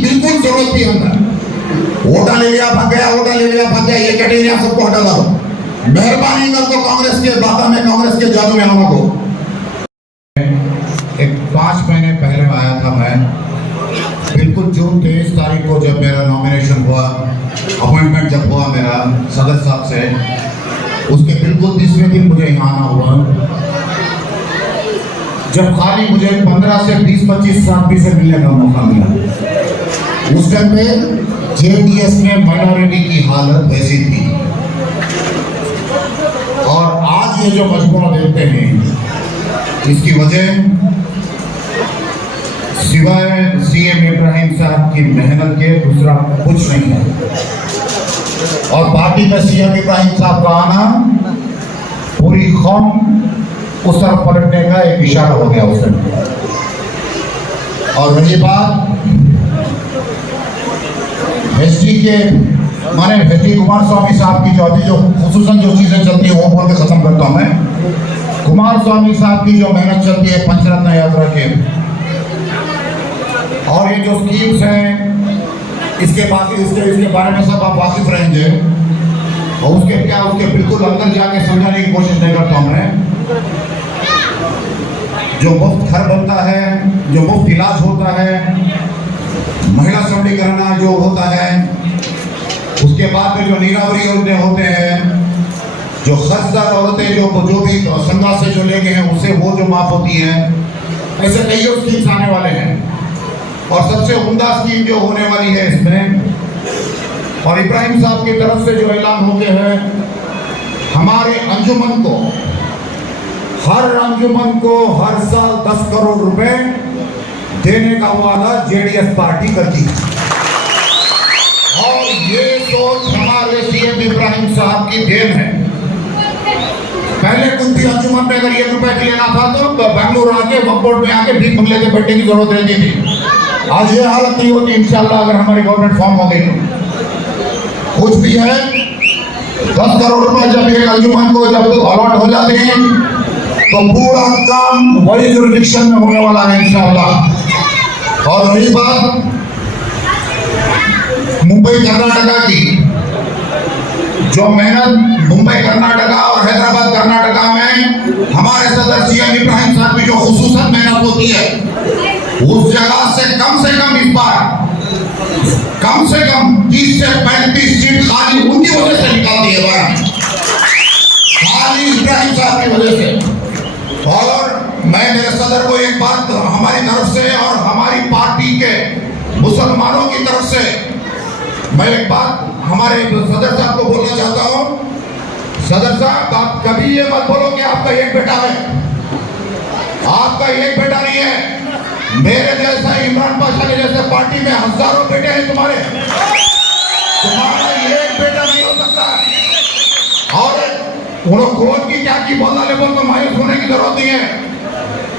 बिल्कुल जरूरत थी अंदर। वोटा ले लिया भाग गया, वोटा ले लिया भाग गया, ये कैटेगरी सबको हटा दो। मेहरबानी कर दो कांग्रेस के बाधा में, कांग्रेस के जादू में हम को। एक 5 महीने पहले आया था मैं, बिल्कुल जून 23 तारीख को जब मेरा नॉमिनेशन हुआ, अपॉइंटमेंट जब हुआ मेरा सदर साहब से, उसके बिल्कुल 30वें दिन मुझे यहाँ आना हुआ। जब खाली मुझे 15 से 20-25 आदमी से मिलने का मौका मिला, उस टाइम पे जेडीएस में माइनॉरिटी की हालत वैसी थी। और आज ये जो मजबूरा देखते हैं, इसकी वजह सिवाय सीएम इब्राहिम साहब की मेहनत के दूसरा कुछ नहीं है। और पार्टी में सीएम इब्राहिम साहब का आना पूरी कौम उस तरफ पलटने का एक इशारा हो गया उस समय। और रही बात एसटी के माने एचडी कुमार स्वामी साहब की, जो अभी जो खुसूसन जो चीजें चलती है वो बोल के खत्म करता हूं मैं। कुमार स्वामी साहब की जो मेहनत चलती है पंचरत्न यात्रा के, और ये जो स्कीम्स हैं, इसके बारे में सब आप वाकिफ रहेंगे। और उसके बिल्कुल अंदर जाके समझाने की कोशिश नहीं करता हूं मैं। जो मुफ्त घर बनता है, जो मुफ्त इलाज होता है, महिला सबलीकरण जो होता है, उसके बाद में जो नीरावरी योजनाएं होते हैं, जो खर्चदार औरतें जो भी संघा से जो लेके हैं उसे वो जो माफ होती हैं, ऐसे कई स्कीम्स आने वाले हैं। और सबसे उम्दा स्कीम जो होने वाली है इसमें, और इब्राहिम साहब की तरफ से जो ऐलान हो गया है, हमारे अंजुमन को, हर अंजुमन को हर साल 10 करोड़ रुपए देने का वादा जेडीएस पार्टी करती है। और ये सोच हमारे सीएम इब्राहिम साहब की देन है। पहले कुछ भी अंजुमन में अगर 1 रुपए लेना था तो बेंगलुरु आके वक्फ में आके भीख मंगले के बैठने की जरूरत रहती थी। आज ये हालत नहीं होती इंशाल्लाह, अगर हमारी गवर्नमेंट फॉर्म हो गई तो। कुछ भी है 10 करोड़ रुपए जब एक अंजुमन को जब अलॉट हो जाते हैं तो पूरा काम वही जुरिडिक्शन में होने वाला है इंशाल्लाह। और रही बात मुंबई कर्नाटका की, जो मेहनत मुंबई कर्नाटका और हैदराबाद कर्नाटका में हमारे सदर सीएम इब्राहिम साहब की जो खुसूसन मेहनत होती है, उस जगह से कम इस बार कम से कम 30 से 35 सीट खाली उनकी वजह से निकालती है, खाली इब्राहिम साहब की वजह से। और मैं मेरे सदर को एक बात हमारी तरफ से और हमारी पार्टी के मुसलमानों की तरफ से मैं एक बात हमारे सदर साहब को बोलना चाहता हूं। सदर साहब, आप कभी ये मत बोलो कि आपका एक बेटा है। आपका एक बेटा नहीं है। मेरे जैसा इमरान पाशा के जैसे पार्टी में हजारों बेटे हैं तुम्हारे। तुम्हारा एक बेटा नहीं हो सकता। और खोज की क्या की बोलना ले बोल तो मायूस होने की जरूरत नहीं है।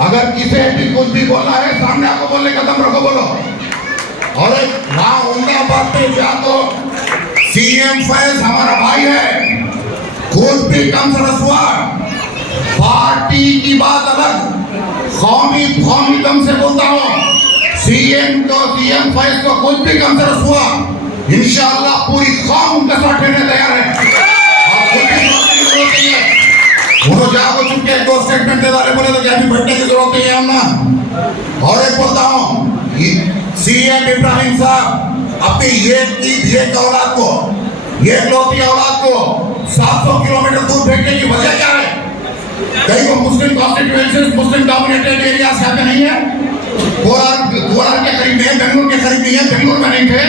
अगर किसी भी कुछ भी बोलना है, सामने आपको बोलने का दम रखो, बोलो। और वहां उमदा बात पे जा तो सीएम फैज हमारा भाई है, कुछ भी कम से रसुआ। पार्टी की बात अलग, कौमी दम से बोलता हूँ। सीएम फैज को कुछ भी कम से रसुआ, इंशाअल्लाह पूरी कौम उनके साथ रहने तैयार है। वो जाओ चुके 2 स्टेटमेंट दे डाले, बोले तो क्या भी बैठने की जरूरत नहीं है हमने। और एक बोलता हूँ, सीएम इब्राहिम साहब अपनी एक औलाद को, एक लौती औलाद को 700 किलोमीटर दूर भेजने की वजह क्या है? कहीं वो मुस्लिम कॉन्स्टिट्यूएंसीज, मुस्लिम डोमिनेटेड एरियाज यहाँ पे नहीं है। कोलार के करीब नहीं है, बेंगलुरु के करीब नहीं है, बेंगलुरु में नहीं थे,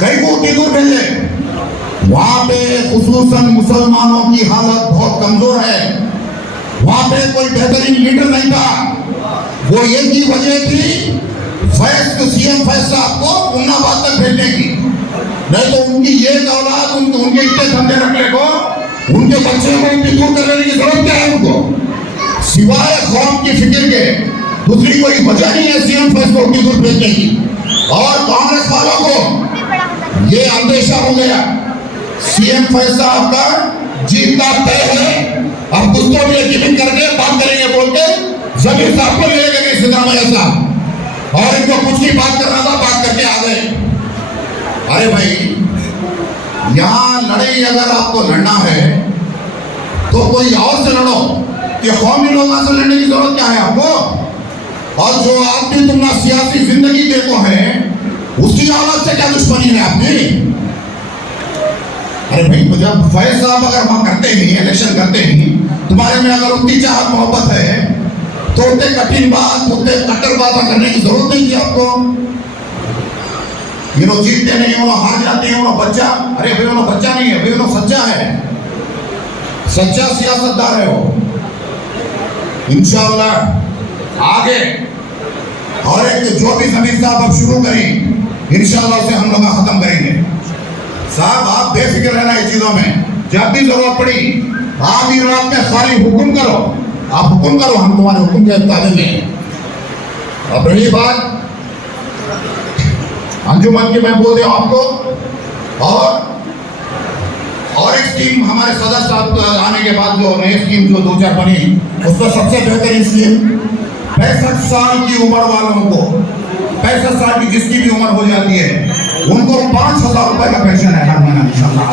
कहीं को उतनी दूर भेजे। वहां पे खुसूसन मुसलमानों की हालत बहुत कमजोर है। वहां पे कोई बेहतरीन लीडर नहीं था। वो एक ही वजह थी सीएम फैज साहब को उन्नाबाद तक भेजने की। नहीं तो उनकी ये औलाद, उनके इतने धंधे रखने को, उनके बच्चे को इतनी दूर कर लेने की जरूरत क्या है उनको? सिवाय कौम की फिक्र के दूसरी कोई वजह नहीं है सीएम फैज को उतनी दूर भेजने की। और कांग्रेस वालों को ये अंदेशा हो गया सीएम फैज साहब का जीतना तय है। अब कुछ तो भी गिविंग करके बात करेंगे बोल के जमीर साहब को ले गए सिद्धरामैया साहब, और इनको कुछ की बात करना था, बात करके आ गए। अरे भाई यहां लड़ाई अगर आपको लड़ना है तो कोई और से लड़ो, कि कौमी लोगों से लड़ने की जरूरत क्या है आपको? और जो आदमी तुम ना सियासी जिंदगी देखो है उसकी औलाद से क्या दुश्मनी है आपकी? अरे भाई जब फैज साहब अगर वहां करते ही इलेक्शन करते ही तुम्हारे में अगर उतनी चाहत मोहब्बत है तो उतने कठिन बात, उतने कट्टर बात करने की जरूरत नहीं थी आपको। ये लोग जीतते नहीं, वो हार जाते हैं, वो बच्चा, अरे भाई वो बच्चा नहीं है भाई, वो सच्चा है, सच्चा सियासतदार है वो। इंशाअल्लाह आगे और एक जो भी जमीर साहब अब शुरू करें इंशाअल्लाह उसे हम लोग खत्म करेंगे। साहब आप बेफिक्र रहना इस चीजों में, जब भी जरूरत पड़ी आधी रात में खाली हुक्म करो, आप हुक्म करो, हम तुम्हारे हुक्म के ताबे में। अब रही बात अंजुमन की, मैं बोल रहा हूं आपको, और एक स्कीम हमारे सदर साहब आने के बाद जो नई स्कीम जो 2-4 बनी, उसका सबसे बेहतरीन स्कीम 65 साल की उम्र वालों को, 65 साल की जिसकी भी उम्र हो जाती है उनको 5,000 रुपए का पेंशन है हर महीना इंशाअल्लाह।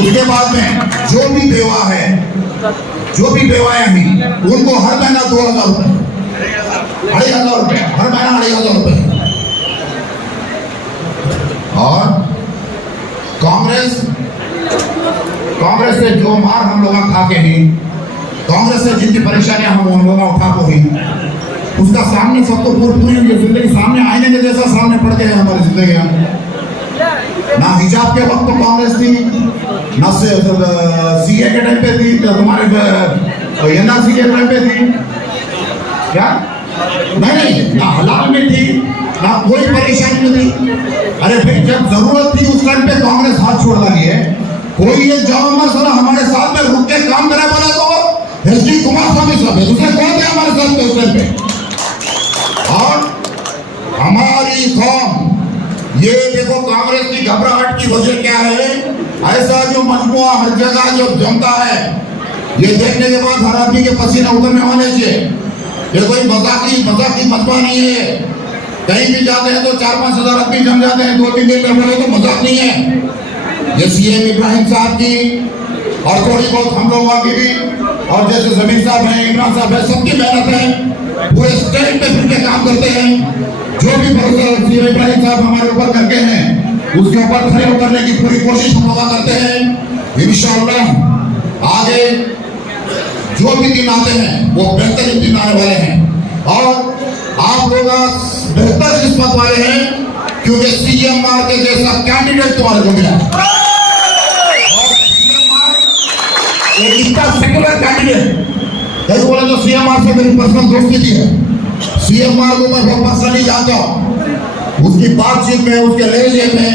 उसके बाद में जो भी बेवा है, जो भी बेवाएं हैं उनको हर महीना 2,000 रुपए, 2,500 रुपए हर महीना, 2,500 रुपए। और कांग्रेस से जो मार हम लोग खा के ही, कांग्रेस से जितनी परेशानियां हम लोग उठा को ही, उसका सामने सबको पूरी जिंदगी सामने आईने के जैसा सामने पड़ते हैं हमारी जिंदगी। ना हिजाब के वक्त तो कांग्रेस थी, ना सीए के टाइम पे थी, तो तुम्हारे एनआरसी के टाइम पे थी क्या? नहीं, ना हलाल में थी, ना कोई परेशानी में थी। अरे भाई जब जरूरत थी उस टाइम पे कांग्रेस हाथ छोड़ रही है। कोई ये जाओ मसला हमारे साथ में रुक के काम करे बोला तो एसडी कुमारस्वामी साहब है, दूसरे कौन थे हमारे साथ में उस टाइम पे? और हमारी कौम, ये देखो कांग्रेस की घबराहट की वजह क्या है? ऐसा जो मजमुआ हर जगह जो जमता है, ये देखने के बाद हर आदमी के पसीना उतरने होने चाहिए। ये कोई मजाकी मजमुआ नहीं है। कहीं भी जाते हैं तो 4-5 हजार आदमी जम जाते हैं, 2-3 दिन में बोले तो मजाक नहीं है। ये सीएम इब्राहिम साहब की और थोड़ी बहुत हम लोगों की भी, और जैसे जमीर साहब हैं, इमरान साहब है, सबकी मेहनत है, पूरे स्टेट पे फिर के काम करते हैं। जो भी भरोसा सीएम इब्राहिम साहब हमारे ऊपर करके हैं उसके ऊपर खड़े उतरने की पूरी कोशिश हम लोग करते हैं। इंशाअल्लाह आगे जो भी दिन आते हैं वो बेहतरीन दिन आने वाले हैं, और आप लोग बेहतर किस्मत वाले हैं क्योंकि सीएमआर के जैसा कैंडिडेट तुम्हारे को मिला, और सीएमआर एक इतना सेक्युलर कैंडिडेट। कई बोले तो सीएमआर से मेरी पर्सनल दोस्ती भी है, सीएमआर को मैं बहुत पर्सनली जानता हूं। उसकी बातचीत में, उसके लहजे में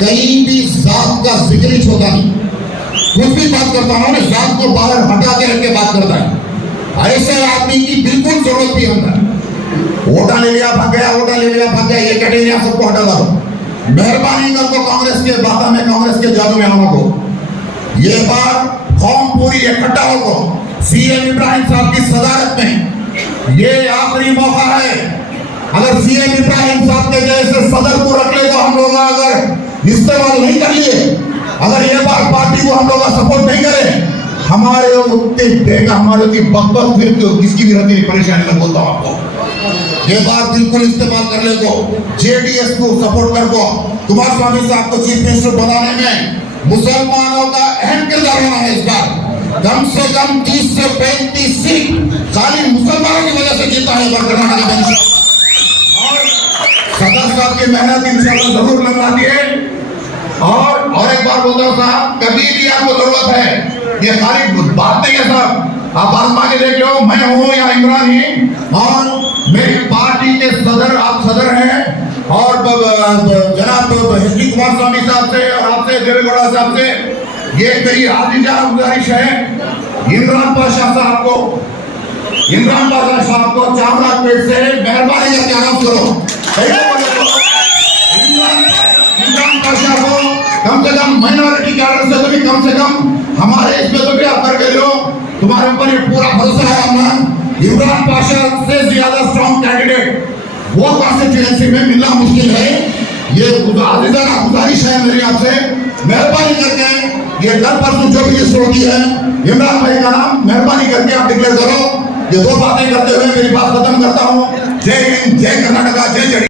कहीं भी जात का जिक्र ही होता नहीं। कुछ भी बात करता हूं ना, जात को बाहर हटा के रख के बात करता है। ऐसे आदमी की बिल्कुल जरूरत भी होता है। वोटा ले लिया भाग गया, वोटा ले लिया भाग गया, ये कैटेगरी सबको हटा दो। मेहरबानी कर दो कांग्रेस के बातों में, कांग्रेस के जादू में हम को ये बात कौम पूरी इकट्ठा होगा सीएम इब्राहिम साहब की सदारत में। ये आखिरी मौका है। अगर सीएम इब्राहिम साहब के जैसे सदर को रख ले तो हम लोग अगर इस्तेमाल नहीं कर लिए, अगर ये बार पार्टी को हम लोग सपोर्ट नहीं करें, हमारे उतने देगा, हमारे उतनी बकबक फिर किसकी भी रहती परेशानी में बोलता हूं आपको। ये बात बिल्कुल इस्तेमाल कर ले को, जेडीएस को सपोर्ट कर को, कुमारस्वामी साहब को चीफ मिनिस्टर बनाने में मुसलमानों का अहम किरदार होना है। इस बार कम से कम 30 से 35 सीट खाली मुसलमानों की वजह से जीता है कर्नाटक में। और सदर साहब की मेहनत इंशाल्लाह जरूर लगाती है। और एक बार बोलता हूँ साहब, कभी भी आपको जरूरत है, ये खाली बात नहीं है साहब, आप आजमा के देख लो, मैं हूँ या इमरान ही, और मेरी पार्टी के सदर, आप सदर हैं, और जनाब एसडी कुमारस्वामी साहब से और आपसे देवेगौड़ा साहब से ये मेरी हाजिर गुजारिश है। इमरान पाशा साहब को, इमरान पाशा साहब को चामराजपेट से मेहरबानी करके अनाउंस करो। इमरान पाशा को कम से कम माइनॉरिटी कैडर से भी कम हमारे इसमें तो भी आप कर गए हो, तुम्हारे ऊपर ये पूरा भरोसा है हमारा। इमरान पाशा से ज्यादा स्ट्रॉन्ग कैंडिडेट वो कॉन्स्टिट्यूएंसी में मिलना मुश्किल है। ये आजिज़ाना गुजारिश है मेरी आपसे, मेहरबानी करके ये कल परसों जो भी लिस्ट होती है इमरान भाई का नाम मेहरबानी करके आप डिक्लेयर करो। ये दो बातें करते हुए मेरी बात खत्म करता हूँ। जय हिंद, जय कर्नाटका, जय